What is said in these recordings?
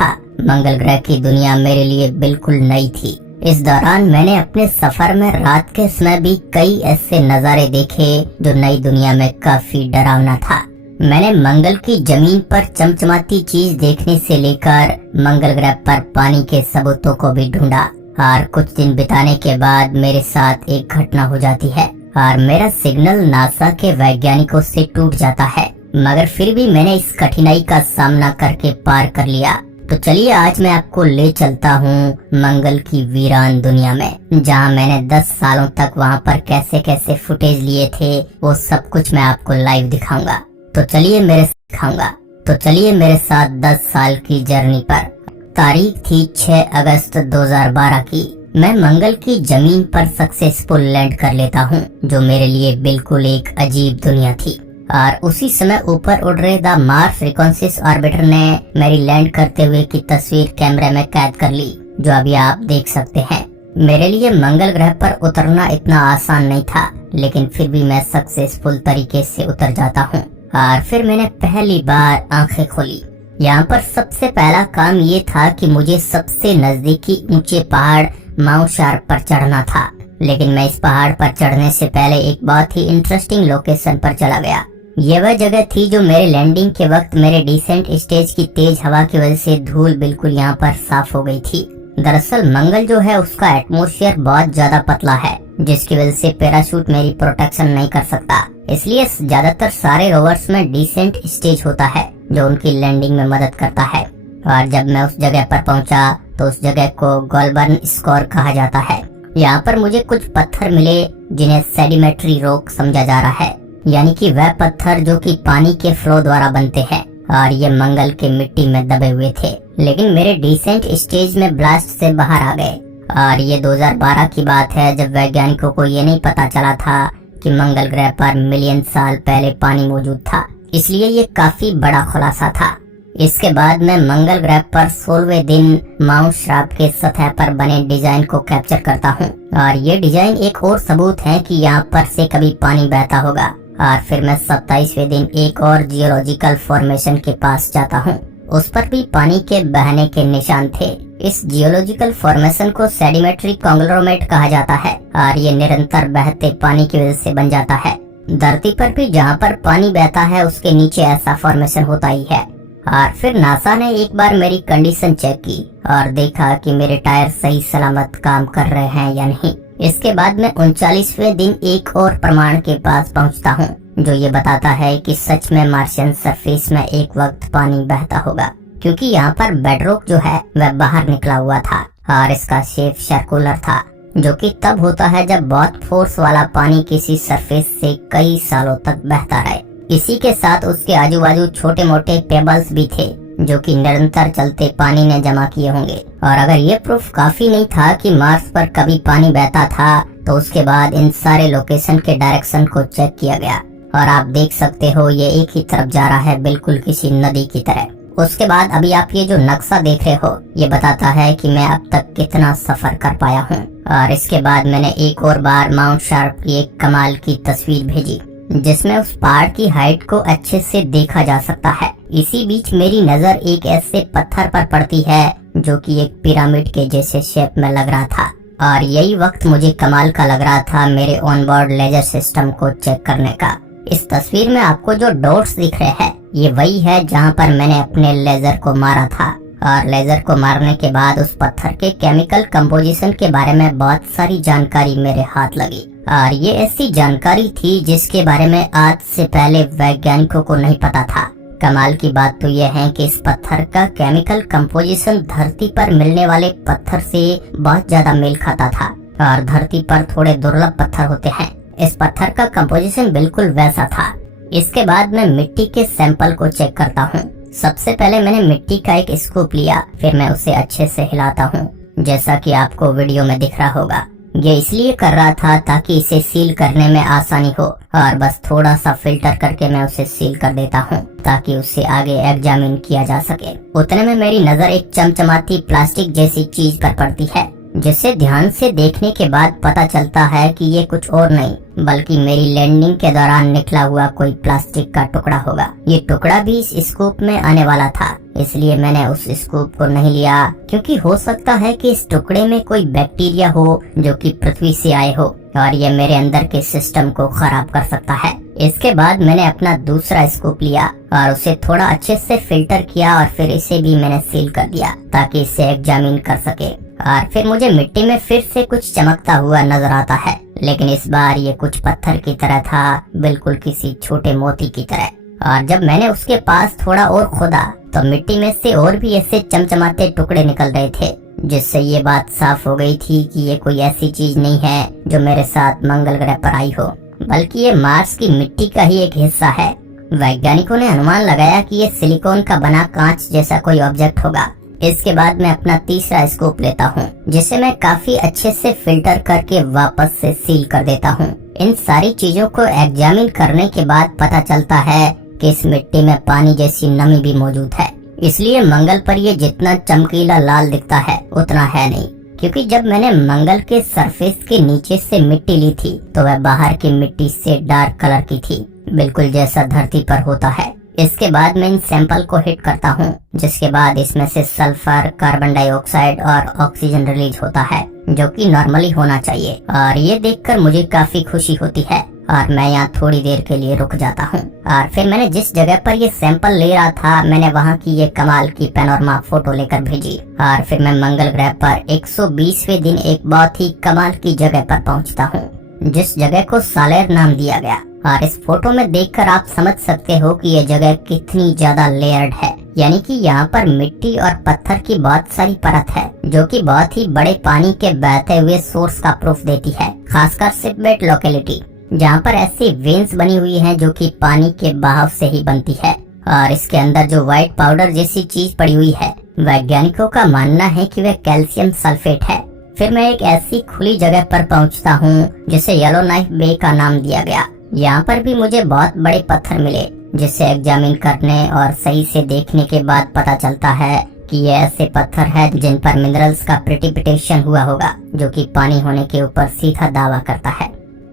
था। मंगल ग्रह की दुनिया मेरे लिए बिल्कुल नई थी। इस दौरान मैंने अपने सफर में रात के समय भी कई ऐसे नज़ारे देखे जो नई दुनिया में काफी डरावना था। मैंने मंगल की जमीन पर चमचमाती चीज देखने से लेकर मंगल ग्रह पर पानी के सबूतों को भी ढूंढा और कुछ दिन बिताने के बाद मेरे साथ एक घटना हो जाती है और मेरा सिग्नल नासा के वैज्ञानिकों से टूट जाता है, मगर फिर भी मैंने इस कठिनाई का सामना करके पार कर लिया। तो चलिए आज मैं आपको ले चलता हूँ मंगल की वीरान दुनिया में, जहाँ मैंने 10 सालों तक वहाँ पर कैसे कैसे फुटेज लिए थे वो सब कुछ मैं आपको लाइव दिखाऊंगा। तो चलिए मेरे साथ 10 साल की जर्नी पर। तारीख थी 6 अगस्त 2012 की। मैं मंगल की जमीन पर सक्सेसफुल लैंड कर लेता हूँ, जो मेरे लिए बिल्कुल एक अजीब दुनिया थी। और उसी समय ऊपर उड़ रहे द मार्स रिकॉन्सिस ऑर्बिटर ने मेरी लैंड करते हुए की तस्वीर कैमरे में कैद कर ली, जो अभी आप देख सकते हैं। मेरे लिए मंगल ग्रह पर उतरना इतना आसान नहीं था, लेकिन फिर भी मैं सक्सेसफुल तरीके से उतर जाता हूँ। और फिर मैंने पहली बार आंखें खोली। यहाँ पर सबसे पहला काम ये था कि मुझे सबसे नजदीकी ऊंचे पहाड़ माउंट शार्प पर चढ़ना था, लेकिन मैं इस पहाड़ पर चढ़ने से पहले एक बहुत ही इंटरेस्टिंग लोकेशन पर चला गया। ये वह जगह थी जो मेरे लैंडिंग के वक्त मेरे डिसेंट स्टेज की तेज हवा की वजह से धूल बिल्कुल यहाँ पर साफ हो गई थी। दरअसल मंगल जो है उसका एटमॉस्फेयर बहुत ज्यादा पतला है, जिसकी वजह से पैराशूट मेरी प्रोटेक्शन नहीं कर सकता। इसलिए ज्यादातर सारे रोवर्स में डिसेंट स्टेज होता है जो उनकी लैंडिंग में मदद करता है। और जब मैं उस जगह पर पहुंचा तो उस जगह को गोल्डबर्न स्कोर कहा जाता है। यहाँ पर मुझे कुछ पत्थर मिले जिन्हें सेडिमेंट्री रॉक समझा जा रहा है, यानी कि वह पत्थर जो कि पानी के फ्लो द्वारा बनते हैं, और ये मंगल के मिट्टी में दबे हुए थे, लेकिन मेरे डिसेंट स्टेज में ब्लास्ट से बाहर आ गए। और ये 2012 की बात है, जब वैज्ञानिकों को ये नहीं पता चला था कि मंगल ग्रह पर मिलियन साल पहले पानी मौजूद था, इसलिए ये काफी बड़ा खुलासा था। इसके बाद मैं मंगल ग्रह पर 16वें दिन माउंट शार्प के सतह पर बने डिजाइन को कैप्चर करता हूँ, और ये डिजाइन एक और सबूत है कि यहाँ पर से कभी पानी बहता होगा। और फिर मैं 27वें दिन एक और जियोलॉजिकल फॉर्मेशन के पास जाता हूँ। उस पर भी पानी के बहने के निशान थे। इस जियोलॉजिकल फॉर्मेशन को सेडिमेंट्री कॉन्ग्लोमेरेट कहा जाता है, और ये निरंतर बहते पानी की वजह से बन जाता है। धरती पर भी जहाँ पर पानी बहता है उसके नीचे ऐसा फॉर्मेशन होता ही है। और फिर नासा ने एक बार मेरी कंडीशन चेक की और देखा कि मेरे टायर सही सलामत काम कर रहे हैं या नहीं। इसके बाद मैं 39वें दिन एक और प्रमाण के पास पहुंचता हूं, जो ये बताता है कि सच में मार्शियन सरफेस में एक वक्त पानी बहता होगा, क्योंकि यहाँ पर बेडरॉक जो है वह बाहर निकला हुआ था और इसका शेप सर्कुलर था, जो कि तब होता है जब बहुत फोर्स वाला पानी किसी सरफेस से कई सालों तक बहता रहे। इसी के साथ उसके आजू बाजू छोटे मोटे पेबल्स भी थे, जो कि निरंतर चलते पानी ने जमा किए होंगे। और अगर ये प्रूफ काफी नहीं था कि मार्स पर कभी पानी बहता था, तो उसके बाद इन सारे लोकेशन के डायरेक्शन को चेक किया गया, और आप देख सकते हो ये एक ही तरफ जा रहा है, बिल्कुल किसी नदी की तरह। उसके बाद अभी आप ये जो नक्शा देख रहे हो, ये बताता है कि मैं अब तक कितना सफर कर पाया हूँ। और इसके बाद मैंने एक और बार माउंट शार्प की एक कमाल की तस्वीर भेजी, जिसमें उस पहाड़ की हाइट को अच्छे से देखा जा सकता है। इसी बीच मेरी नजर एक ऐसे पत्थर पर पड़ती है जो कि एक पिरामिड के जैसे शेप में लग रहा था, और यही वक्त मुझे कमाल का लग रहा था मेरे ऑनबोर्ड लेजर सिस्टम को चेक करने का। इस तस्वीर में आपको जो डॉट्स दिख रहे हैं, ये वही है जहाँ पर मैंने अपने लेजर को मारा था। और लेजर को मारने के बाद उस पत्थर के केमिकल कंपोजिशन के बारे में बहुत सारी जानकारी मेरे हाथ लगी, और ये ऐसी जानकारी थी जिसके बारे में आज से पहले वैज्ञानिकों को नहीं पता था। कमाल की बात तो यह है कि इस पत्थर का केमिकल कंपोजिशन धरती पर मिलने वाले पत्थर से बहुत ज्यादा मेल खाता था, और धरती पर थोड़े दुर्लभ पत्थर होते हैं, इस पत्थर का कंपोजिशन बिल्कुल वैसा था। इसके बाद मैं मिट्टी के सैंपल को चेक करता हूँ। सबसे पहले मैंने मिट्टी का एक स्कूप लिया, फिर मैं उसे अच्छे से हिलाता हूँ, जैसा कि आपको वीडियो में दिख रहा होगा। ये इसलिए कर रहा था ताकि इसे सील करने में आसानी हो, और बस थोड़ा सा फिल्टर करके मैं उसे सील कर देता हूँ ताकि उसे आगे एग्जामिन किया जा सके। उतने में मेरी नजर एक चमचमाती प्लास्टिक जैसी चीज पर पड़ती है, जिसे ध्यान से देखने के बाद पता चलता है कि ये कुछ और नहीं बल्कि मेरी लैंडिंग के दौरान निकला हुआ कोई प्लास्टिक का टुकड़ा होगा। ये टुकड़ा भी इस स्कूप में आने वाला था, इसलिए मैंने उस स्कूप को नहीं लिया क्योंकि हो सकता है कि इस टुकड़े में कोई बैक्टीरिया हो जो कि पृथ्वी से आए हो और ये मेरे अंदर के सिस्टम को खराब कर सकता है। इसके बाद मैंने अपना दूसरा स्कूप लिया और उसे थोड़ा अच्छे से फिल्टर किया और फिर इसे भी मैंने सील कर दिया ताकि इसे एग्जामिन कर सके। और फिर मुझे मिट्टी में फिर से कुछ चमकता हुआ नजर आता है, लेकिन इस बार ये कुछ पत्थर की तरह था, बिल्कुल किसी छोटे मोती की तरह। और जब मैंने उसके पास थोड़ा और खोदा तो मिट्टी में से और भी ऐसे चमचमाते टुकड़े निकल रहे थे, जिससे ये बात साफ हो गई थी कि ये कोई ऐसी चीज नहीं है जो मेरे साथ मंगल ग्रह पर आई हो, बल्कि ये मार्स की मिट्टी का ही एक हिस्सा है। वैज्ञानिकों ने अनुमान लगाया कि ये सिलिकॉन का बना कांच जैसा कोई ऑब्जेक्ट होगा। इसके बाद मैं अपना तीसरा स्कूप लेता हूँ, जिसे मैं काफी अच्छे से फिल्टर करके वापस से सील कर देता हूँ। इन सारी चीजों को एग्जामिन करने के बाद पता चलता है कि इस मिट्टी में पानी जैसी नमी भी मौजूद है, इसलिए मंगल पर ये जितना चमकीला लाल दिखता है उतना है नहीं। क्योंकि जब मैंने मंगल के सरफेस के नीचे से मिट्टी ली थी तो वह बाहर की मिट्टी से डार्क कलर की थी, बिल्कुल जैसा धरती पर होता है। इसके बाद मैं इन सैंपल को हिट करता हूँ, जिसके बाद इसमें से सल्फर, कार्बन डाइऑक्साइड और ऑक्सीजन रिलीज होता है, जो कि नॉर्मली होना चाहिए। और ये देखकर मुझे काफी खुशी होती है और मैं यहाँ थोड़ी देर के लिए रुक जाता हूँ। और फिर मैंने जिस जगह पर ये सैंपल ले रहा था, मैंने वहाँ की ये कमाल की पैनोरमा फोटो लेकर भेजी। और फिर मैं मंगल ग्रह पर 120वें दिन एक बहुत ही कमाल की जगह पर पहुँचता हूँ, जिस जगह को सालेर नाम दिया गया। और इस फोटो में देखकर आप समझ सकते हो कि ये जगह कितनी ज्यादा लेयर्ड है, यानी कि यहाँ पर मिट्टी और पत्थर की बहुत सारी परत है, जो कि बहुत ही बड़े पानी के बहते हुए सोर्स का प्रूफ देती है। खासकर सिपवेट लोकेलिटी, जहाँ पर ऐसी वेन्स बनी हुई हैं जो कि पानी के बहाव से ही बनती है। और इसके अंदर जो व्हाइट पाउडर जैसी चीज पड़ी हुई है, वैज्ञानिकों का मानना है कि वह कैल्शियम सल्फेट है। फिर मैं एक ऐसी खुली जगह पर पहुँचता हूँ जिसे येलो नाइफ बे का नाम दिया गया। यहाँ पर भी मुझे बहुत बड़े पत्थर मिले, जिसे एग्जामिन करने और सही से देखने के बाद पता चलता है कि ये ऐसे पत्थर है जिन पर मिनरल्स का प्रेसिपिटेशन हुआ होगा, जो कि पानी होने के ऊपर सीधा दावा करता है।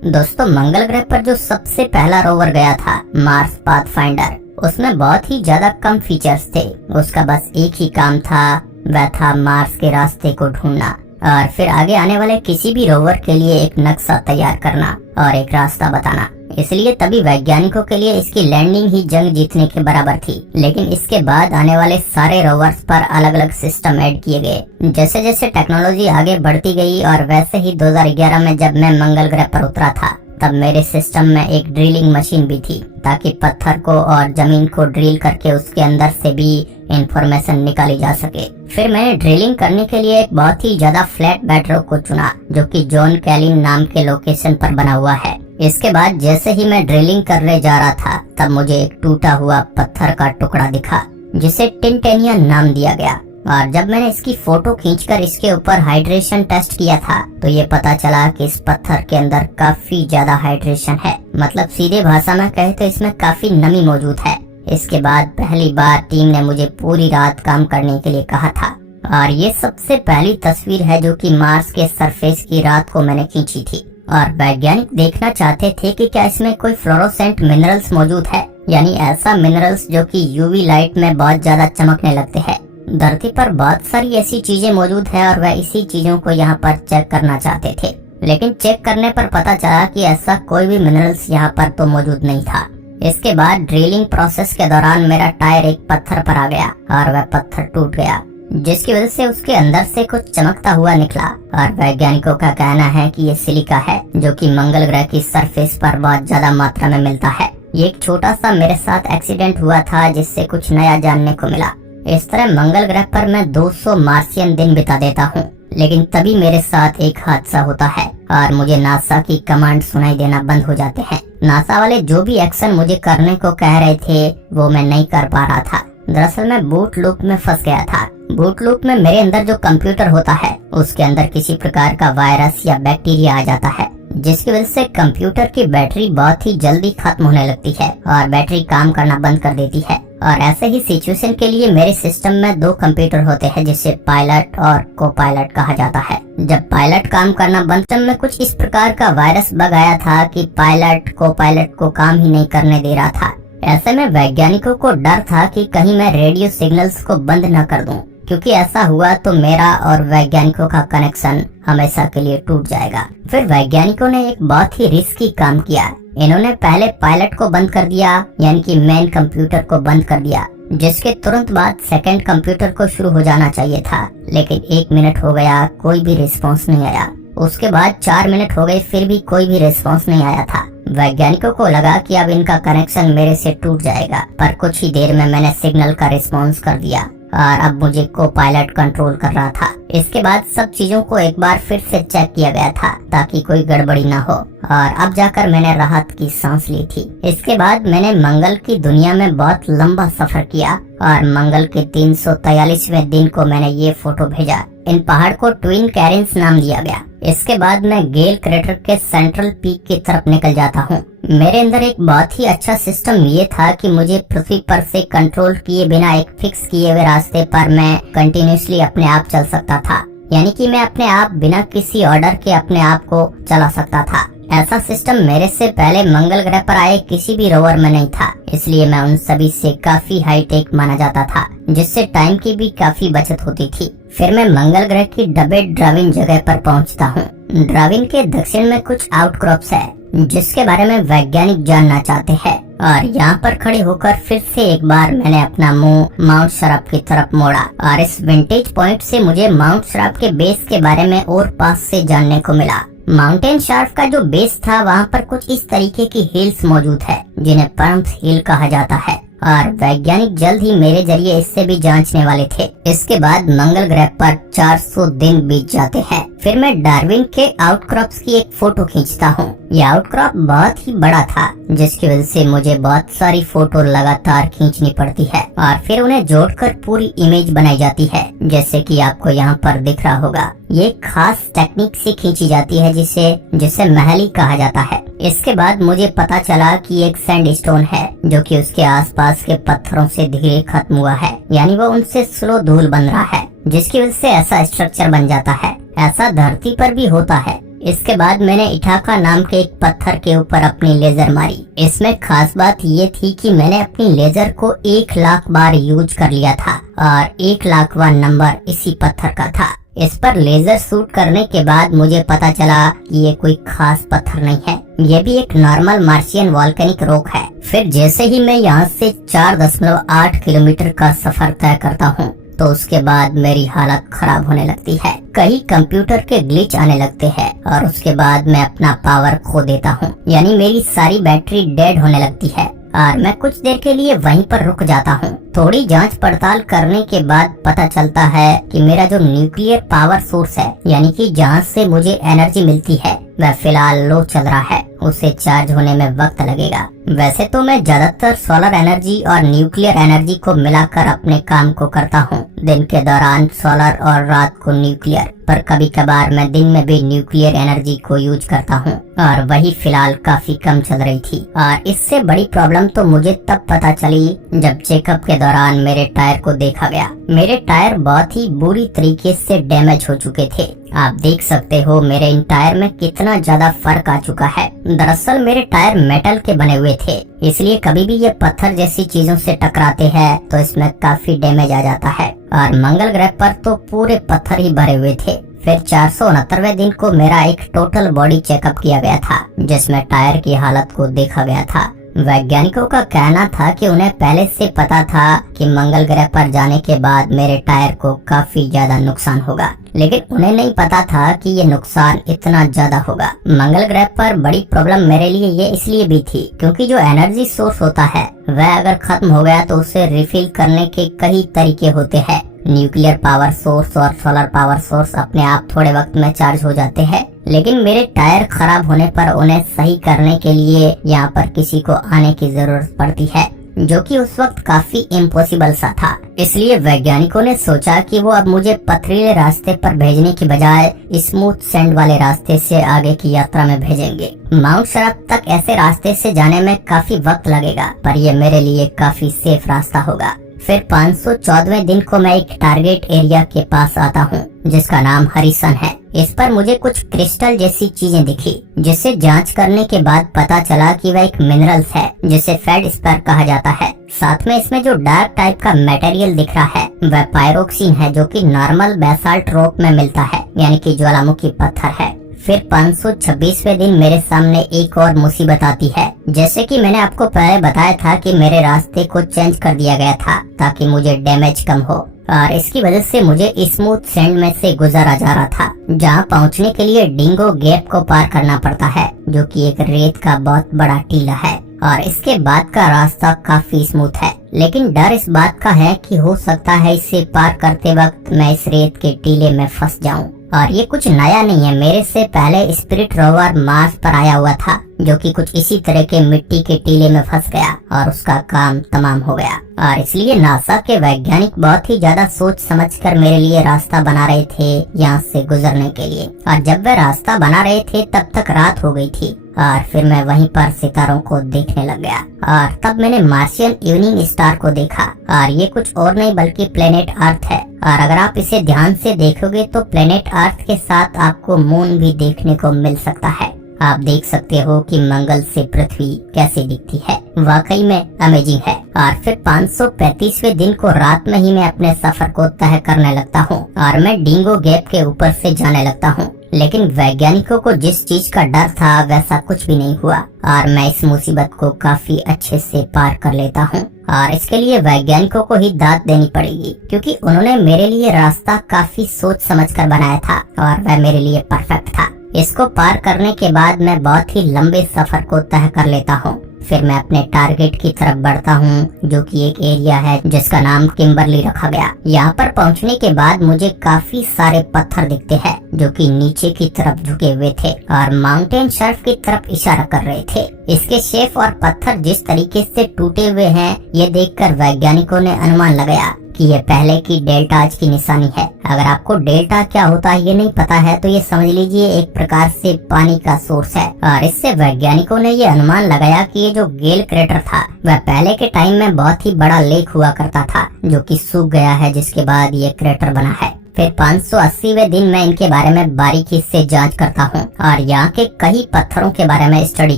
दोस्तों, मंगल ग्रह पर जो सबसे पहला रोवर गया था, मार्स पाथफाइंडर, उसमें बहुत ही ज्यादा कम फीचर्स थे। उसका बस एक ही काम था, वह था मार्स के रास्ते को ढूंढना और फिर आगे आने वाले किसी भी रोवर के लिए एक नक्शा तैयार करना और एक रास्ता बताना। इसलिए तभी वैज्ञानिकों के लिए इसकी लैंडिंग ही जंग जीतने के बराबर थी। लेकिन इसके बाद आने वाले सारे रोवर्स पर अलग अलग सिस्टम ऐड किए गए। जैसे जैसे टेक्नोलॉजी आगे बढ़ती गई और वैसे ही 2011 में जब मैं मंगल ग्रह पर उतरा था, तब मेरे सिस्टम में एक ड्रिलिंग मशीन भी थी, ताकि पत्थर को और जमीन को ड्रिल करके उसके अंदर से भी इंफॉर्मेशन निकाली जा सके। फिर मैंने ड्रिलिंग करने के लिए एक बहुत ही ज्यादा फ्लैट बेडरॉक को चुना, जो कि जॉन कैलिन नाम के लोकेशन पर बना हुआ है। इसके बाद जैसे ही मैं ड्रिलिंग करने जा रहा था, तब मुझे एक टूटा हुआ पत्थर का टुकड़ा दिखा, जिसे टिनटेनियम नाम दिया गया। और जब मैंने इसकी फोटो खींचकर इसके ऊपर हाइड्रेशन टेस्ट किया था, तो ये पता चला कि इस पत्थर के अंदर काफी ज्यादा हाइड्रेशन है। मतलब सीधे भाषा में कहे तो इसमें काफी नमी मौजूद है। इसके बाद पहली बार टीम ने मुझे पूरी रात काम करने के लिए कहा था। और ये सबसे पहली तस्वीर है जो कि मार्स के सरफेस की रात को मैंने खींची थी। और वैज्ञानिक देखना चाहते थे कि क्या इसमें कोई फ्लोरोसेंट मिनरल्स मौजूद है, यानी ऐसा मिनरल्स जो कि यूवी लाइट में बहुत ज्यादा चमकने लगते हैं। धरती पर बहुत सारी ऐसी चीजें मौजूद है और वह इसी चीजों को यहाँ पर चेक करना चाहते थे। लेकिन चेक करने पर पता चला कि ऐसा कोई भी मिनरल्स यहाँ पर तो मौजूद नहीं था। इसके बाद ड्रिलिंग प्रोसेस के दौरान मेरा टायर एक पत्थर पर आ गया और वह पत्थर टूट गया, जिसकी वजह से उसके अंदर से कुछ चमकता हुआ निकला। और वैज्ञानिकों का कहना है कि ये सिलिका है, जो कि मंगल ग्रह की सरफेस पर बहुत ज्यादा मात्रा में मिलता है। ये एक छोटा सा मेरे साथ एक्सीडेंट हुआ था, जिससे कुछ नया जानने को मिला। इस तरह मंगल ग्रह पर मैं 200 मार्सियन दिन बिता देता हूँ। लेकिन तभी मेरे साथ एक हादसा होता है और मुझे नासा की कमांड सुनाई देना बंद हो जाते हैं। नासा वाले जो भी एक्शन मुझे करने को कह रहे थे, वो मैं नहीं कर पा रहा था। दरअसल मैं बूट लूप में फंस गया था। बूट लूप में मेरे अंदर जो कंप्यूटर होता है, उसके अंदर किसी प्रकार का वायरस या बैक्टीरिया आ जाता है, जिसकी वजह से कंप्यूटर की बैटरी बहुत ही जल्दी खत्म होने लगती है और बैटरी काम करना बंद कर देती है। और ऐसे ही सिचुएशन के लिए मेरे सिस्टम में दो कंप्यूटर होते हैं जिसे पायलट और को पायलट कहा जाता है। जब पायलट काम करना बंद, सिस्टम में कुछ इस प्रकार का वायरस बग आया था कि पायलट को पायलट को काम ही नहीं करने दे रहा था। ऐसे में वैज्ञानिकों को डर था कि कहीं मैं रेडियो सिग्नल्स को बंद न कर दूं, क्योंकि ऐसा हुआ तो मेरा और वैज्ञानिकों का कनेक्शन हमेशा के लिए टूट जाएगा। फिर वैज्ञानिकों ने एक बहुत ही रिस्की काम किया। इन्होंने पहले पायलट को बंद कर दिया, यानी कि मेन कंप्यूटर को बंद कर दिया, जिसके तुरंत बाद सेकंड कंप्यूटर को शुरू हो जाना चाहिए था। लेकिन 1 मिनट हो गया, कोई भी रिस्पॉन्स नहीं आया। उसके बाद 4 मिनट हो गए, फिर भी कोई भी रिस्पॉन्स नहीं आया था। वैज्ञानिकों को लगा कि अब इनका कनेक्शन मेरे से टूट जाएगा, पर कुछ ही देर में मैंने सिग्नल का रिस्पॉन्स कर दिया और अब मुझे को पायलट कंट्रोल कर रहा था। इसके बाद सब चीजों को एक बार फिर से चेक किया गया था ताकि कोई गड़बड़ी ना हो, और अब जाकर मैंने राहत की सांस ली थी। इसके बाद मैंने मंगल की दुनिया में बहुत लंबा सफर किया और मंगल के 343वें दिन को मैंने ये फोटो भेजा। इन पहाड़ को ट्विन कैरिन्स नाम दिया गया। इसके बाद मैं गेल क्रेटर के सेंट्रल पीक की तरफ निकल जाता हूँ। मेरे अंदर एक बहुत ही अच्छा सिस्टम ये था कि मुझे पृथ्वी पर से कंट्रोल किए बिना एक फिक्स किए हुए रास्ते पर मैं कंटिन्यूसली अपने आप चल सकता था, यानी कि मैं अपने आप बिना किसी ऑर्डर के अपने आप को चला सकता था। ऐसा सिस्टम मेरे से पहले मंगल ग्रह पर आए किसी भी रोवर में नहीं था, इसलिए मैं उन सभी से काफी हाईटेक माना जाता था, जिससे टाइम की भी काफी बचत होती थी। फिर मैं मंगल ग्रह की डबे ड्राविन जगह पर पहुंचता हूं। ड्राविन के दक्षिण में कुछ आउटक्रॉप्स है जिसके बारे में वैज्ञानिक जानना चाहते हैं, और यहाँ पर खड़े होकर फिर से एक बार मैंने अपना मुंह माउंट शराफ की तरफ मोड़ा, और इस विंटेज पॉइंट से मुझे माउंट शराफ के बेस के बारे में और पास से जानने को मिला। माउंटेन शार्फ का जो बेस था वहाँ पर कुछ इस तरीके की हिल्स मौजूद है जिन्हें पर्म्स हिल कहा जाता है, और वैज्ञानिक जल्द ही मेरे जरिए इससे भी जांचने वाले थे। इसके बाद मंगल ग्रह पर 400 दिन बीत जाते हैं। फिर मैं डार्विन के आउटक्रॉप्स की एक फोटो खींचता हूँ। यह आउटक्रॉप बहुत ही बड़ा था, जिसकी वजह से मुझे बहुत सारी फोटो लगातार खींचनी पड़ती है और फिर उन्हें जोड़कर पूरी इमेज बनाई जाती है, जैसे कि आपको यहाँ पर दिख रहा होगा। ये खास टेक्निक से खींची जाती है जिसे महली कहा जाता है। इसके बाद मुझे पता चला कि एक सैंडस्टोन है जो कि उसके आसपास के पत्थरों से धीरे खत्म हुआ है, यानी वो उनसे स्लो धूल बन रहा है, जिसकी वजह से ऐसा स्ट्रक्चर बन जाता है। ऐसा धरती पर भी होता है। इसके बाद मैंने इठाका नाम के एक पत्थर के ऊपर अपनी लेजर मारी। इसमें खास बात ये थी कि मैंने अपनी लेजर को 1 लाख बार यूज कर लिया था और 1 लाखवां नंबर इसी पत्थर का था। इस पर लेजर शूट करने के बाद मुझे पता चला कि ये कोई खास पत्थर नहीं है, ये भी एक नॉर्मल मार्शियन वॉल्केनिक रॉक है। फिर जैसे ही मैं यहाँ से 4.8 किलोमीटर का सफर तय करता हूँ तो उसके बाद मेरी हालत खराब होने लगती है। कई कंप्यूटर के ग्लिच आने लगते हैं और उसके बाद मैं अपना पावर खो देता हूँ, यानी मेरी सारी बैटरी डेड होने लगती है और मैं कुछ देर के लिए वहीं पर रुक जाता हूँ। थोड़ी जांच पड़ताल करने के बाद पता चलता है कि मेरा जो न्यूक्लियर पावर सोर्स है, यानी कि जहाँ से मुझे एनर्जी मिलती है, वह फिलहाल लो चल रहा है। उसे चार्ज होने में वक्त लगेगा। वैसे तो मैं ज्यादातर सोलर एनर्जी और न्यूक्लियर एनर्जी को मिलाकर अपने काम को करता हूँ। दिन के दौरान सोलर और रात को न्यूक्लियर, पर कभी कभार मैं दिन में भी न्यूक्लियर एनर्जी को यूज करता हूँ, और वही फिलहाल काफी कम चल रही थी। और इससे बड़ी प्रॉब्लम तो मुझे तब पता चली जब चेकअप के दौरान मेरे टायर को देखा गया। मेरे टायर बहुत ही बुरी तरीके से डैमेज हो चुके थे। आप देख सकते हो मेरे इन टायर में कितना ज्यादा फर्क आ चुका है। दरअसल मेरे टायर मेटल के बने हुए थे, इसलिए कभी भी ये पत्थर जैसी चीजों से टकराते हैं तो इसमें काफी डैमेज आ जाता है। और मंगल ग्रह पर तो पूरे पत्थर ही भरे हुए थे। फिर 469वें दिन को मेरा एक टोटल बॉडी चेकअप किया गया था, जिसमें टायर की हालत को देखा गया था। वैज्ञानिकों का कहना था कि उन्हें पहले से पता था कि मंगल ग्रह पर जाने के बाद मेरे टायर को काफी ज्यादा नुकसान होगा, लेकिन उन्हें नहीं पता था कि ये नुकसान इतना ज्यादा होगा। मंगल ग्रह पर बड़ी प्रॉब्लम मेरे लिए ये इसलिए भी थी क्योंकि जो एनर्जी सोर्स होता है वह अगर खत्म हो गया तो उसे रिफिल करने के कई तरीके होते हैं। न्यूक्लियर पावर सोर्स और सोलर पावर सोर्स अपने आप थोड़े वक्त में चार्ज हो जाते हैं, लेकिन मेरे टायर खराब होने पर उन्हें सही करने के लिए यहाँ पर किसी को आने की जरूरत पड़ती है। जो कि उस वक्त काफी इम्पॉसिबल सा था। इसलिए वैज्ञानिकों ने सोचा कि वो अब मुझे पथरीले रास्ते पर भेजने की बजाय स्मूथ सैंड वाले रास्ते से आगे की यात्रा में भेजेंगे। माउंट शराफ तक ऐसे रास्ते से जाने में काफी वक्त लगेगा, पर यह मेरे लिए काफी सेफ रास्ता होगा। फिर 514वें दिन को मैं एक टारगेट एरिया के पास आता हूँ जिसका नाम हरिसन है। इस पर मुझे कुछ क्रिस्टल जैसी चीजें दिखी, जिसे जांच करने के बाद पता चला कि वह एक मिनरल्स है जिसे फेल्डस्पर कहा जाता है। साथ में इसमें जो डार्क टाइप का मटेरियल दिख रहा है वह पायरोक्सिन है, जो कि नॉर्मल बेसाल्ट रॉक में मिलता है, यानी कि ज्वालामुखी पत्थर है। फिर 526वें दिन मेरे सामने एक और मुसीबत आती है। जैसे कि मैंने आपको पहले बताया था कि मेरे रास्ते को चेंज कर दिया गया था ताकि मुझे डैमेज कम हो, और इसकी वजह से मुझे स्मूथ सैंड में से गुजरा जा रहा था, जहां पहुंचने के लिए डिंगो गैप को पार करना पड़ता है, जो कि एक रेत का बहुत बड़ा टीला है। और इसके बाद का रास्ता काफी स्मूथ है, लेकिन डर इस बात का है कि हो सकता है इसे पार करते वक्त मैं इस रेत के टीले में फंस जाऊं। और ये कुछ नया नहीं है, मेरे से पहले स्पिरिट रोवर मार्स पर आया हुआ था, जो कि कुछ इसी तरह के मिट्टी के टीले में फंस गया और उसका काम तमाम हो गया। और इसलिए नासा के वैज्ञानिक बहुत ही ज्यादा सोच समझकर मेरे लिए रास्ता बना रहे थे यहाँ से गुजरने के लिए। और जब वे रास्ता बना रहे थे तब तक रात हो गई थी, और फिर मैं वहीं पर सितारों को देखने लग गया। और तब मैंने मार्शियन इवनिंग स्टार को देखा, और ये कुछ और नहीं बल्कि प्लेनेट अर्थ है। और अगर आप इसे ध्यान से देखोगे तो प्लेनेट अर्थ के साथ आपको मून भी देखने को मिल सकता है। आप देख सकते हो कि मंगल से पृथ्वी कैसे दिखती है, वाकई में अमेजिंग है। और फिर 535वें दिन को रात में ही मैं अपने सफर को तय करने लगता हूँ और मैं डिंगो गैप के ऊपर से जाने लगता हूँ। लेकिन वैज्ञानिकों को जिस चीज का डर था वैसा कुछ भी नहीं हुआ, और मैं इस मुसीबत को काफी अच्छे से पार कर लेता हूँ। और इसके लिए वैज्ञानिकों को ही दाद देनी पड़ेगी, क्योंकि उन्होंने मेरे लिए रास्ता काफी सोच समझकर बनाया था और वह मेरे लिए परफेक्ट था। इसको पार करने के बाद मैं बहुत ही लंबे सफर को तय कर लेता हूँ। फिर मैं अपने टारगेट की तरफ बढ़ता हूँ, जो कि एक एरिया है जिसका नाम किम्बरली रखा गया। यहाँ पर पहुँचने के बाद मुझे काफी सारे पत्थर दिखते हैं जो कि नीचे की तरफ झुके हुए थे और माउंटेन शेल्फ की तरफ इशारा कर रहे थे। इसके शेप और पत्थर जिस तरीके से टूटे हुए हैं, ये देखकर वैज्ञानिकों ने अनुमान लगाया कि ये पहले की डेल्टाज की निशानी है। अगर आपको डेल्टा क्या होता है ये नहीं पता है तो ये समझ लीजिए एक प्रकार से पानी का सोर्स है। और इससे वैज्ञानिकों ने ये अनुमान लगाया कि ये जो गेल क्रेटर था वह पहले के टाइम में बहुत ही बड़ा लेक हुआ करता था, जो कि सूख गया है, जिसके बाद ये क्रेटर बना है। फिर 580वें दिन मैं इनके बारे में बारीकी से जांच करता हूँ और यहाँ के कई पत्थरों के बारे में स्टडी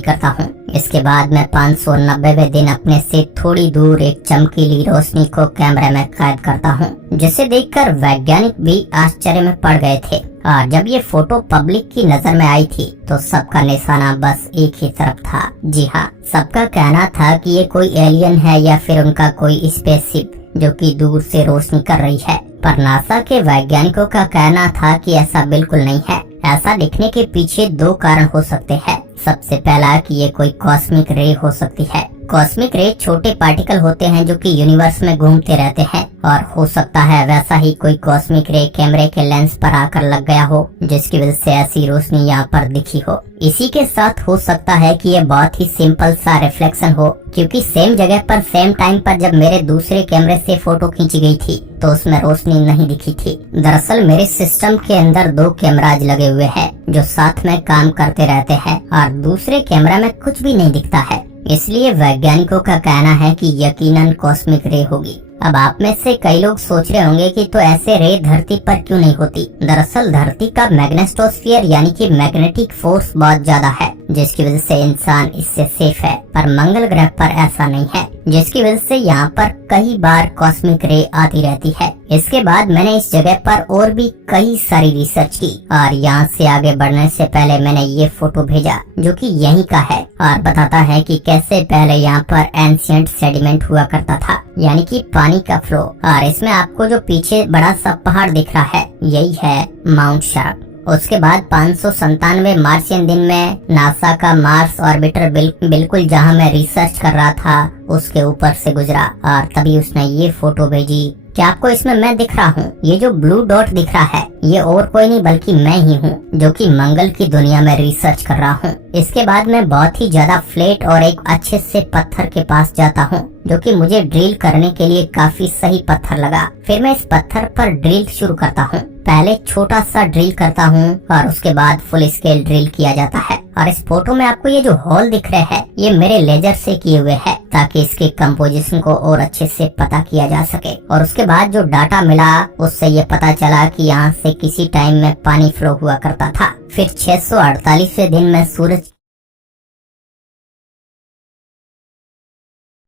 करता हूँ। इसके बाद मैं 590वें दिन अपने से थोड़ी दूर एक चमकीली रोशनी को कैमरे में कैद करता हूँ, जिसे देखकर वैज्ञानिक भी आश्चर्य में पड़ गए थे। और जब ये फोटो पब्लिक की नजर में आई थी तो सबका निशाना बस एक ही तरफ था। जी हाँ, सबका कहना था कि ये कोई एलियन है या फिर उनका कोई स्पेसशिप जो कि दूर से रोशनी कर रही है। पर नासा के वैज्ञानिकों का कहना था कि ऐसा बिल्कुल नहीं है। ऐसा दिखने के पीछे दो कारण हो सकते हैं। सबसे पहला कि ये कोई कॉस्मिक रे हो सकती है। कॉस्मिक रे छोटे पार्टिकल होते हैं जो कि यूनिवर्स में घूमते रहते हैं, और हो सकता है वैसा ही कोई कॉस्मिक रे कैमरे के लेंस पर आकर लग गया हो, जिसकी वजह से ऐसी रोशनी यहाँ पर दिखी हो। इसी के साथ हो सकता है कि ये बहुत ही सिंपल सा रिफ्लेक्शन हो, क्योंकि सेम जगह पर सेम टाइम पर जब मेरे दूसरे कैमरे से फोटो खींची गई थी तो उसमें रोशनी नहीं दिखी थी। दरअसल मेरे सिस्टम के अंदर दो कैमराज लगे हुए हैं जो साथ में काम करते रहते हैं, और दूसरे कैमरा में कुछ भी नहीं दिखता है। इसलिए वैज्ञानिकों का कहना है कि यकीनन कॉस्मिक रे होगी। अब आप में से कई लोग सोच रहे होंगे कि तो ऐसे रे धरती पर क्यों नहीं होती। दरअसल धरती का मैग्नेटोस्फीयर यानी कि मैग्नेटिक फोर्स बहुत ज्यादा है, जिसकी वजह से इंसान इससे सेफ है। पर मंगल ग्रह पर ऐसा नहीं है, जिसकी वजह से यहाँ पर कई बार कॉस्मिक रे आती रहती है। इसके बाद मैंने इस जगह पर और भी कई सारी रिसर्च की, और यहाँ से आगे बढ़ने से पहले मैंने ये फोटो भेजा जो कि यहीं का है और बताता है कि कैसे पहले यहाँ पर एंशिएंट सेडिमेंट हुआ करता था, यानी कि पानी का फ्लो। और इसमें आपको जो पीछे बड़ा सा पहाड़ दिख रहा है यही है माउंट शार्प। उसके बाद 597 मार्चियन दिन में नासा का मार्स ऑर्बिटर बिल्कुल जहां मैं रिसर्च कर रहा था उसके ऊपर से गुजरा, और तभी उसने ये फोटो भेजी क्या आपको इसमें मैं दिख रहा हूँ? ये जो ब्लू डॉट दिख रहा है ये और कोई नहीं बल्कि मैं ही हूँ जो कि मंगल की दुनिया में रिसर्च कर रहा हूँ। इसके बाद मैं बहुत ही ज्यादा फ्लैट और एक अच्छे से पत्थर के पास जाता हूँ जो कि मुझे ड्रिल करने के लिए काफी सही पत्थर लगा। फिर मैं इस पत्थर पर ड्रिल शुरू करता हूँ। पहले छोटा सा ड्रिल करता हूँ और उसके बाद फुल स्केल ड्रिल किया जाता है। और इस फोटो में आपको ये जो होल दिख रहे हैं ये मेरे लेजर से किए हुए हैं ताकि इसके कंपोजिशन को और अच्छे से पता किया जा सके। और उसके बाद जो डाटा मिला उससे ये पता चला कि यहाँ से किसी टाइम में पानी फ्लो हुआ करता था। फिर 648वें दिन में सूरज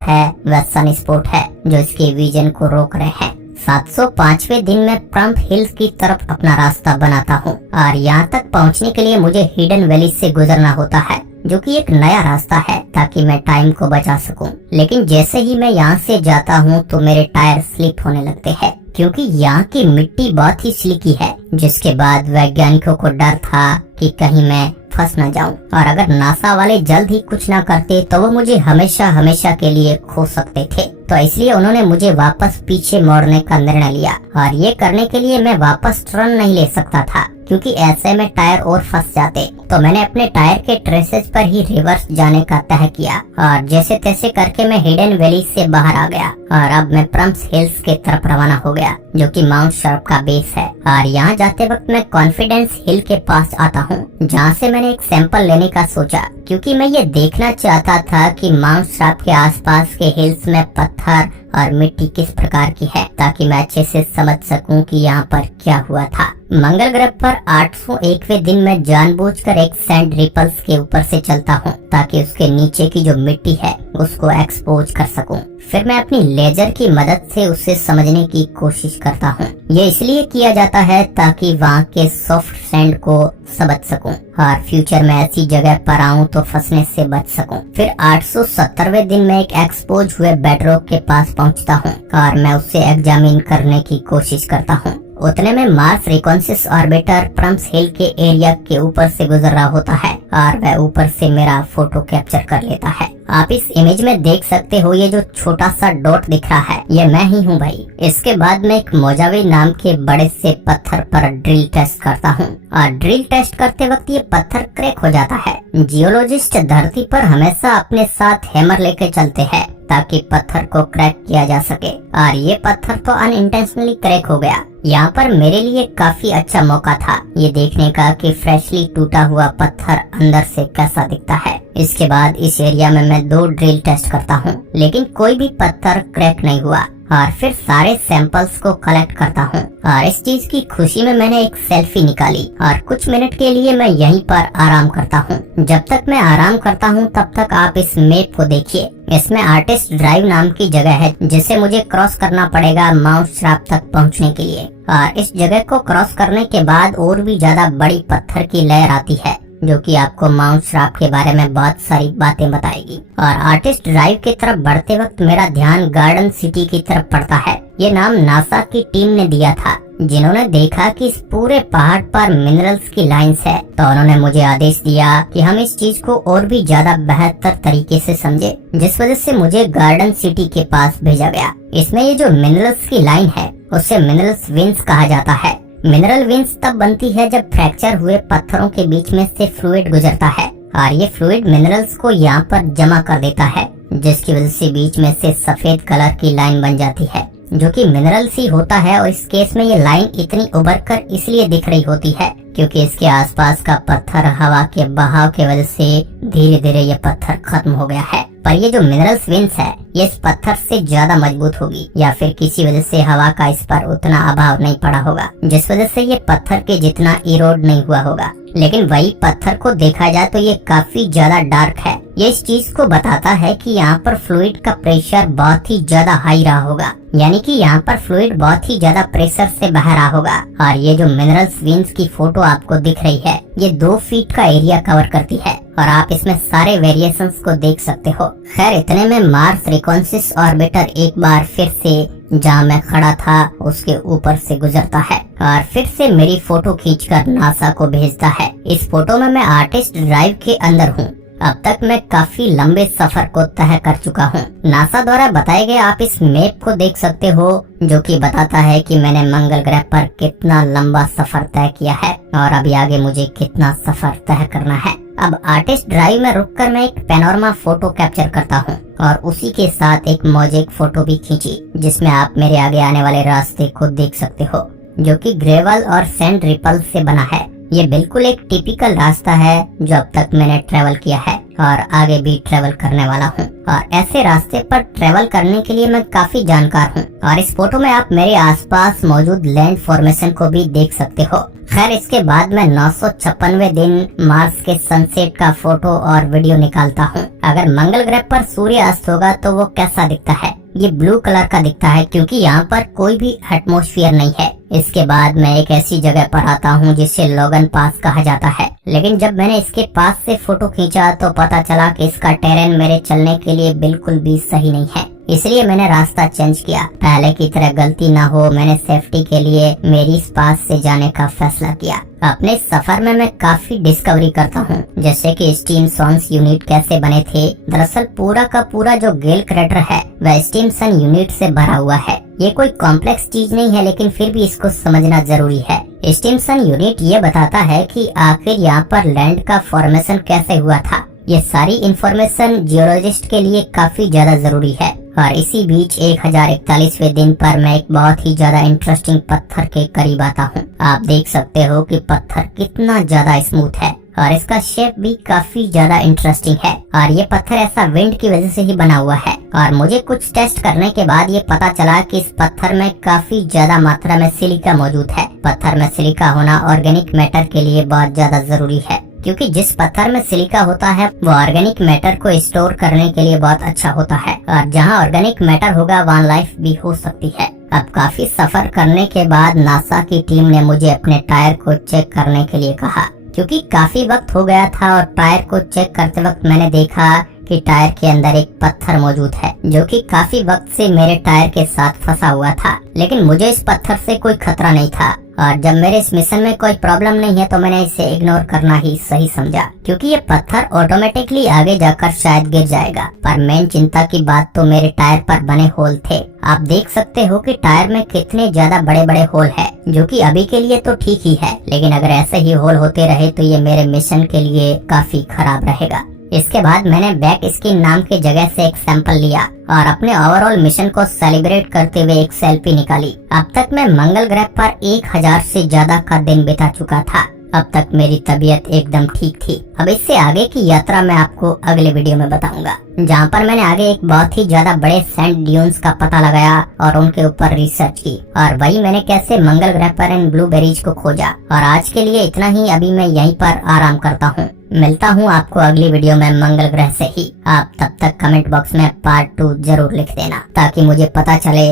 है वह सन स्पॉट है जो इसके विजन को रोक रहे हैं। 705वें दिन में प्रम्प हिल्स की तरफ अपना रास्ता बनाता हूँ और यहाँ तक पहुँचने के लिए मुझे हिडन वैली से गुजरना होता है जो कि एक नया रास्ता है ताकि मैं टाइम को बचा सकूं। लेकिन जैसे ही मैं यहाँ से जाता हूँ तो मेरे टायर स्लिप होने लगते हैं क्योंकि यहाँ की मिट्टी बहुत ही स्लिकी है, जिसके बाद वैज्ञानिकों को डर था कि कहीं मैं फंस न जाऊं और अगर नासा वाले जल्द ही कुछ न करते तो वो मुझे हमेशा हमेशा के लिए खो सकते थे। तो इसलिए उन्होंने मुझे वापस पीछे मोड़ने का निर्णय लिया और ये करने के लिए मैं वापस टर्न नहीं ले सकता था क्योंकि ऐसे में टायर और फंस जाते। तो मैंने अपने टायर के ट्रेसेस पर ही रिवर्स जाने का तय किया और जैसे तैसे करके मैं हिडन वैली से बाहर आ गया और अब मैं प्रम्स हिल्स के तरफ रवाना हो गया जो कि माउंट शार्प का बेस है। और यहाँ जाते वक्त मैं कॉन्फिडेंस हिल के पास आता हूँ जहाँ से मैंने एक सैंपल लेने का सोचा क्योंकि मैं ये देखना चाहता था कि माउंट शार्प के आसपास के हिल्स में पत्थर और मिट्टी किस प्रकार की है ताकि मैं अच्छे से समझ सकूं कि यहाँ पर क्या हुआ था। मंगल ग्रह पर 801वें दिन में जानबूझकर एक सैंड रिपल्स के ऊपर से चलता हूँ ताकि उसके नीचे की जो मिट्टी है उसको एक्सपोज कर सकूं। फिर मैं अपनी लेजर की मदद से उसे समझने की कोशिश करता हूँ। ये इसलिए किया जाता है ताकि वहाँ के सॉफ्ट सैंड को समझ सकूं और फ्यूचर में ऐसी जगह पर आऊं तो फंसने से बच सकूं। फिर 870वें दिन में एक एक्सपोज हुए बेडरॉक के पास पहुंचता हूं और मैं उसे एग्जामिन करने की कोशिश करता हूं। उतने में मार्स रिकॉन्सिस ऑर्बिटर प्रम्स हिल के एरिया के ऊपर से गुजर रहा होता है और वह ऊपर से मेरा फोटो कैप्चर कर लेता है। आप इस इमेज में देख सकते हो ये जो छोटा सा डॉट दिख रहा है ये मैं ही हूँ भाई। इसके बाद मैं एक मोजावी नाम के बड़े से पत्थर पर ड्रिल टेस्ट करता हूँ और ड्रिल टेस्ट करते वक्त ये पत्थर क्रैक हो जाता है। जियोलॉजिस्ट धरती पर हमेशा अपने साथ हैमर लेके चलते हैं ताकि पत्थर को क्रैक किया जा सके और ये पत्थर तो अनइंटेंशनली क्रैक हो गया। यहाँ पर मेरे लिए काफी अच्छा मौका था ये देखने का कि फ्रेशली टूटा हुआ पत्थर अंदर से कैसा दिखता है। इसके बाद इस एरिया में मैं 2 ड्रिल टेस्ट करता हूँ लेकिन कोई भी पत्थर क्रैक नहीं हुआ और फिर सारे सैंपल्स को कलेक्ट करता हूँ और इस चीज की खुशी में मैंने एक सेल्फी निकाली और कुछ मिनट के लिए मैं यहीं पर आराम करता हूँ। जब तक मैं आराम करता हूँ तब तक आप इस मैप को देखिए। इसमें आर्टिस्ट ड्राइव नाम की जगह है जिसे मुझे क्रॉस करना पड़ेगा माउंट शार्प तक पहुँचने के लिए और इस जगह को क्रॉस करने के बाद और भी ज्यादा बड़ी पत्थर की लहर आती है जो कि आपको माउंट शार्प के बारे में बहुत सारी बातें बताएगी। और आर्टिस्ट ड्राइव की तरफ बढ़ते वक्त मेरा ध्यान गार्डन सिटी की तरफ पड़ता है। ये नाम नासा की टीम ने दिया था जिन्होंने देखा कि इस पूरे पहाड़ पर मिनरल्स की लाइंस है तो उन्होंने मुझे आदेश दिया कि हम इस चीज को और भी ज्यादा बेहतर तरीके से समझे, जिस वजह से मुझे गार्डन सिटी के पास भेजा गया। इसमें ये जो मिनरल्स की लाइन है उसे मिनरल्स विंस कहा जाता है। मिनरल विंस तब बनती है जब फ्रैक्चर हुए पत्थरों के बीच में से फ्लूइड गुजरता है और ये फ्लूइड मिनरल्स को यहाँ पर जमा कर देता है जिसकी वजह से बीच में से सफेद कलर की लाइन बन जाती है जो कि मिनरल्स ही होता है। और इस केस में ये लाइन इतनी उभर कर इसलिए दिख रही होती है क्योंकि इसके आसपास का पत्थर हवा के बहाव की वजह से धीरे धीरे ये पत्थर खत्म हो गया है। पर ये जो मिनरल्स विंस है ये इस पत्थर से ज्यादा मजबूत होगी या फिर किसी वजह से हवा का इस पर उतना अभाव नहीं पड़ा होगा जिस वजह से ये पत्थर के जितना इरोड नहीं हुआ होगा। लेकिन वही पत्थर को देखा जाए तो ये काफी ज्यादा डार्क है। ये इस चीज को बताता है कि यहाँ पर फ्लूइड का प्रेशर बहुत ही ज्यादा हाई रहा होगा, यानी कि यहाँ पर फ्लूइड बहुत ही ज्यादा प्रेशर से बह रहा होगा। और ये जो मिनरल्स विंस की फोटो आपको दिख रही है ये 2 फीट का एरिया कवर करती है और आप इसमें सारे वेरिएशंस को देख सकते हो। खैर इतने में मार्स रिकॉन्सिस ऑर्बिटर एक बार फिर से जहाँ मैं खड़ा था उसके ऊपर से गुजरता है और फिर से मेरी फोटो खींचकर नासा को भेजता है। इस फोटो में मैं आर्टिस्ट ड्राइव के अंदर हूँ अब तक मैं काफी लंबे सफर को तय कर चुका हूँ। नासा द्वारा बताए गए आप इस मैप को देख सकते हो, जो कि बताता है कि मैंने मंगल ग्रह पर कितना लंबा सफर तय किया है और अभी आगे मुझे कितना सफर तय करना है। अब आर्टिस्ट ड्राइव में रुककर मैं एक पैनोरमा फोटो कैप्चर करता हूँ और उसी के साथ एक मोजेक फोटो भी खींची, जिसमें आप मेरे आगे आने वाले रास्ते को देख सकते हो, जो कि ग्रेवल और सैंड रिपल से बना है। ये बिल्कुल एक टिपिकल रास्ता है जो अब तक मैंने ट्रेवल किया है और आगे भी ट्रेवल करने वाला हूँ। और ऐसे रास्ते पर ट्रेवल करने के लिए मैं काफी जानकार हूँ। और इस फोटो में आप मेरे आसपास मौजूद लैंड फॉर्मेशन को भी देख सकते हो। खैर, इसके बाद मैं 956वें दिन मार्स के सनसेट का फोटो और वीडियो निकालता हूँ। अगर मंगल ग्रह पर सूर्य अस्त होगा तो वो कैसा दिखता है? ये ब्लू कलर का दिखता है, क्योंकि यहाँ पर कोई भी एटमॉस्फेयर नहीं है। इसके बाद मैं एक ऐसी जगह पर आता हूँ जिसे लोगन पास कहा जाता है, लेकिन जब मैंने इसके पास से फोटो खींचा तो पता चला कि इसका टेरेन मेरे चलने के लिए बिल्कुल भी सही नहीं है। इसलिए मैंने रास्ता चेंज किया। पहले की तरह गलती ना हो, मैंने सेफ्टी के लिए मेरी पास से जाने का फैसला किया। अपने सफर में मैं काफी डिस्कवरी करता हूँ, जैसे कि स्टीमसन्स यूनिट कैसे बने थे। दरअसल पूरा का पूरा जो गेल क्रेटर है वह स्टीमसन यूनिट से भरा हुआ है। ये कोई कॉम्प्लेक्स चीज नहीं है, लेकिन फिर भी इसको समझना जरूरी है। स्टीमसन यूनिट ये बताता है कि आखिर यहाँ पर लैंड का फॉर्मेशन कैसे हुआ था। ये सारी इंफॉर्मेशन जियोलॉजिस्ट के लिए काफी ज्यादा जरूरी है। और इसी बीच 1041वें दिन पर मैं एक बहुत ही ज्यादा इंटरेस्टिंग पत्थर के करीब आता हूँ। आप देख सकते हो कि पत्थर कितना ज्यादा स्मूथ है और इसका शेप भी काफी ज्यादा इंटरेस्टिंग है। और ये पत्थर ऐसा विंड की वजह से ही बना हुआ है। और मुझे कुछ टेस्ट करने के बाद ये पता चला कि इस पत्थर में काफी ज्यादा मात्रा में सिलिका मौजूद है। पत्थर में सिलिका होना ऑर्गेनिक मैटर के लिए बहुत ज्यादा जरूरी है, क्योंकि जिस पत्थर में सिलिका होता है वो ऑर्गेनिक मैटर को स्टोर करने के लिए बहुत अच्छा होता है। और जहाँ ऑर्गेनिक मैटर होगा वहाँ लाइफ भी हो सकती है। अब काफी सफर करने के बाद नासा की टीम ने मुझे अपने टायर को चेक करने के लिए कहा, क्योंकि काफी वक्त हो गया था। और टायर को चेक करते वक्त मैंने देखा कि टायर के अंदर एक पत्थर मौजूद है, जो कि काफी वक्त से मेरे टायर के साथ फंसा हुआ था। लेकिन मुझे इस पत्थर से कोई खतरा नहीं था, और जब मेरे इस मिशन में कोई प्रॉब्लम नहीं है तो मैंने इसे इग्नोर करना ही सही समझा, क्योंकि ये पत्थर ऑटोमेटिकली आगे जाकर शायद गिर जाएगा। पर मेन चिंता की बात तो मेरे टायर पर बने होल थे। आप देख सकते हो कि टायर में कितने ज्यादा बड़े बड़े होल है, जो कि अभी के लिए तो ठीक ही है, लेकिन अगर ऐसे ही होल होते रहे तो ये मेरे मिशन के लिए काफी खराब रहेगा। इसके बाद मैंने बैक स्किन नाम की जगह से एक सैंपल लिया और अपने ओवरऑल मिशन को सेलिब्रेट करते हुए एक सेल्फी निकाली। अब तक मैं मंगल ग्रह पर 1000 से ज्यादा का दिन बिता चुका था। अब तक मेरी तबीयत एकदम ठीक थी। अब इससे आगे की यात्रा मैं आपको अगले वीडियो में बताऊंगा, जहाँ पर मैंने आगे एक बहुत ही ज्यादा बड़े सैंड ड्यून्स का पता लगाया और उनके ऊपर रिसर्च की, और वही मैंने कैसे मंगल ग्रह पर इन ब्लूबेरीज को खोजा। और आज के लिए इतना ही। अभी मैं यहीं पर आराम करता हूँ। मिलता हूँ आपको अगली वीडियो में मंगल ग्रह से ही। आप तब तक कमेंट बॉक्स में पार्ट 2 जरूर लिख देना, ताकि मुझे पता चले